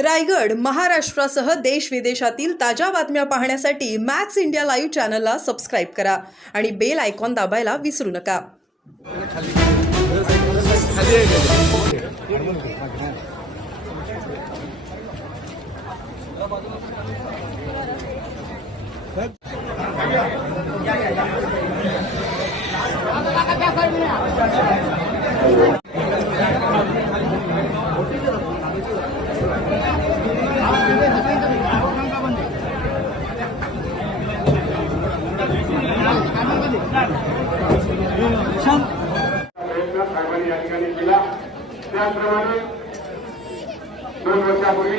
रायगड महाराष्ट्रासह देश विदेशातील ताज्या बातम्या पाहण्यासाठी मॅक्स इंडिया लाईव्ह चॅनलला सबस्क्राईब करा आणि बेल आयकॉन दाबायला विसरू नका. साहेबांनी या ठिकाणी केला. त्याचप्रमाणे 2 वर्षापूर्वी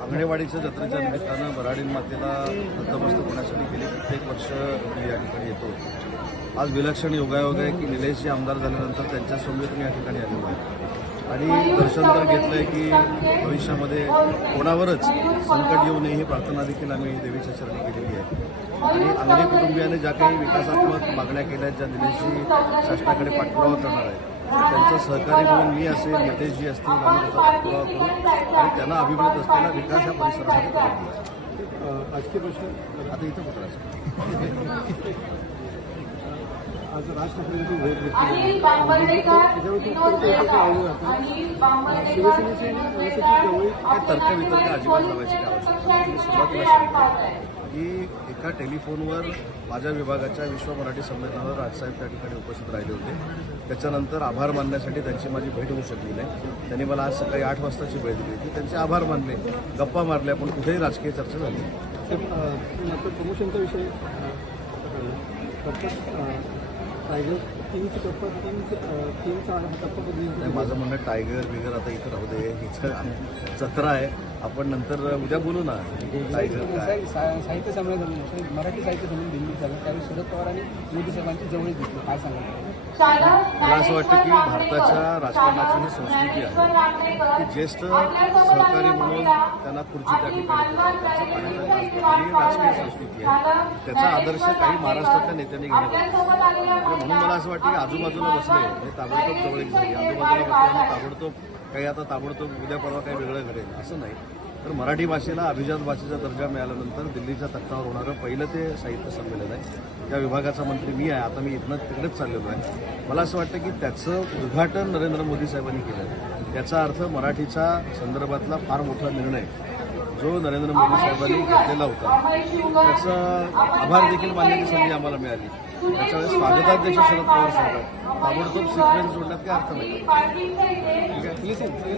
आंगणेवाडीच्या जत्रेच्या निमित्तानं बराडीन मातेला नतमस्तक होण्यासाठी गेली प्रत्येक वर्ष मी या ठिकाणी येतो. आज विलक्षण योगायोग आहे की निलेशजी आमदार झाल्यानंतर त्यांच्या समवेत मी या ठिकाणी आलेलो आहे आणि दर्शन तर घेतलं आहे की भविष्यामध्ये कोणावरच संकट येऊ नये ही प्रार्थना देखील आम्ही देवीच्या चरणी केलेली आहे. आणि अंगणी कुटुंबियाने ज्या काही विकासात्मक मागण्या केल्या आहेत, ज्या निलेशजी शासनाकडे पाठपुरावा करणार आहे, त्यांचं सहकारी म्हणून मी असेल, नितेशजी असतील, आम्ही त्याचा पाठपुरावा करू आणि त्यांना अभिप्रेत असलेला विकास या परिसरासाठी करू. राजकीय प्रश्न आता इथं पत्राचं आज राज ठाकरेंची भेट घेतली काय तर्कवितर्क अजिबात लावायची काय आवश्यकता नाही. मी सुरुवातीला सांगितलं की एका टेलिफोनवर माझ्या विभागाच्या विश्व मराठी संमेलनावर राजसाहेब त्या ठिकाणी उपस्थित राहिले होते. त्याच्यानंतर आभार मानण्यासाठी त्यांची माझी भेट होऊ शकली नाही. त्यांनी मला आज सकाळी 8 वाजताची भेट दिली होती. त्यांचे आभार मानले, गप्पा मारल्या, पण कुठेही राजकीय चर्चा झाली. प्रमोशनचा विषय टायगर टीमची टप्पा टीमचा टप्पा नाही, माझं म्हणणं टायगर बिगर आता इथं राहू दे. हिचं जत्रा आहे, आपण नंतर उद्या बोलू ना. टायगर काय साहित्य संमेलन झालं, मराठी साहित्य संमेलन दिल्लीत झालं, त्यावेळी शरद पवार आणि मोदी साहेबांची जवळीक दिसली. काय सांगाल? मला असं वाटतं की भारताच्या राजकारणाची ही संस्कृती आहे की ज्येष्ठ सहकारी म्हणून त्यांना खुर्ची त्या ठिकाणी त्यांचा पाण्याचा ही राजकीय संस्कृती आहे. त्याचा आदर्श काही महाराष्ट्रातल्या नेत्यांनी घेण्यात म्हणून मला असं वाटतं की आजूबाजूला बसले हे ताबडतोब जवळीक झाली. आजूबाजूला बसले आणि ताबडतोब काही आता ताबडतोब उद्या परवा काही वेगळं घडेल असं नाही. तर मराठी भाषेला अभिजात भाषेचा दर्जा मिळाल्यानंतर दिल्लीच्या तख्तावर होणारं पहिलं ते साहित्य संमेलन आहे. त्या विभागाचा मंत्री मी आहे. आता मी इथनं तिकडेच चाललेलो आहे. मला असं वाटतं की त्याचं उद्घाटन नरेंद्र मोदी साहेबांनी केलं. याचा अर्थ मराठीच्या संदर्भातला फार मोठा निर्णय जो नरेंद्र मोदी साहेबांनी घेतलेला होता त्याचा आभार देखील मानण्याची संधी आम्हाला मिळाली. त्याच्यावेळेस स्वागताध्यक्ष शरद पवार साहेब ताबडतोब सिक्वेन्स जोडण्यात काही अर्थ नाही. ठीक आहे.